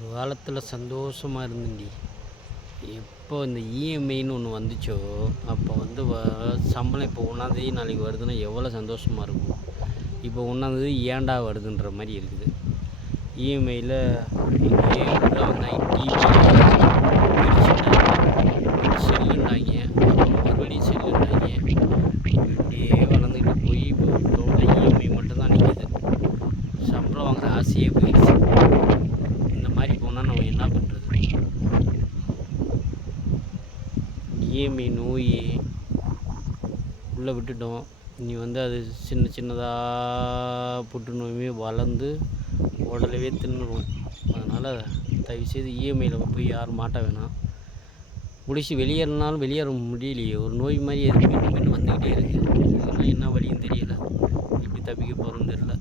ஒரு காலத்தில் சந்தோஷமாக இருந்தேன்டி. எப்போ இந்த இஎம்ஐன்னு ஒன்று வந்துச்சோ, அப்போ வந்து சம்பளம் இப்போ 1ஆந்தேதி நாளைக்கு வருதுன்னா எவ்வளோ சந்தோஷமாக இருக்கும். இப்போ 1ஆந்தேதி ஏன்டா வருதுன்ற மாதிரி இருக்குது. இஎம்ஐயில் இங்கே உள்ளே வந்தாங்க, டிவி செல்லுன்னாங்க, மறுபடியும் செல்லுன்னாங்க. இப்படியே வளர்ந்துக்கிட்டு போய் இப்போ டோட்டல் இஎம்ஐ மட்டும்தான் நிற்கிது. சம்பளம் வாங்குற ஆசையே போயிடுச்சு. இந்த மாதிரி போனால் நம்ம என்ன பண்ணுறது? இஎம்ஐ நோய் உள்ளே விட்டுட்டோம். இனி வந்து அது சின்ன சின்னதாக புற்றுநோயுமே வளர்ந்து உடலவே தின்னுடும். அதனால் தயவுசெய்து இஎம்ஐயில் போய் யாரும் மாட்ட வேணாம். முடிச்சு வெளியேறினாலும் வெளியேற முடியலையே, ஒரு நோய் மாதிரி அது மீண்டும் மீண்டும் வந்துக்கிட்டே இருக்குது. இதெல்லாம் என்ன வழின்னு தெரியல, எப்படி தப்பிக்க போகிறோன்னு தெரியல.